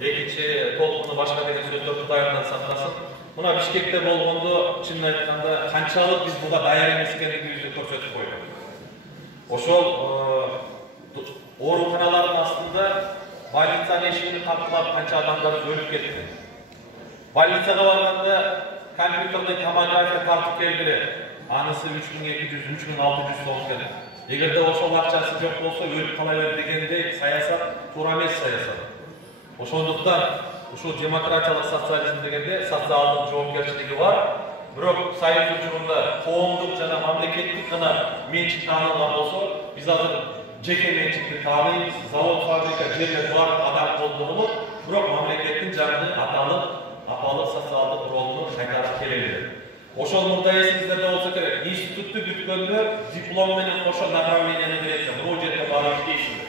экинчи толкуну башка деген сөздөрдү Кудайымдан сактасын. Мына Бишкекте болгондо чынын айтканда канчалык биз буга даяр эмес экендигибизди көрсөтүп койду. Ошол ооруканалардын астында больницанын эшигин капкылап канча адамдар өлүп кетти. Больницага барганда компьютерде томография тартып келгиле. Анысы 3200-3600 сом келет. Эгерде ошол акчасы жок болсо өлүп кала бер дегендей саясат туура эмес саясат. Ошондуктан ушул демократиялык социализм дегенде социалдык жоопкерчилиги бар. Бирок Союз учурунда коомдук жана мамлекеттик гана менчик таанылган болсо, биз азыр жеке менчикти тааныйбыз. Завод, фабрика, жерлер бар адам колдонулуп, бирок мамлекеттин жаңы аталык, апалык социалдык ролуну кайтарып келели. Ошол мурда эсиңиздерде болсо керек. Институтты бүткөндө диплом менен кошо направленияны берет. Бул жерге барып иштейсиң.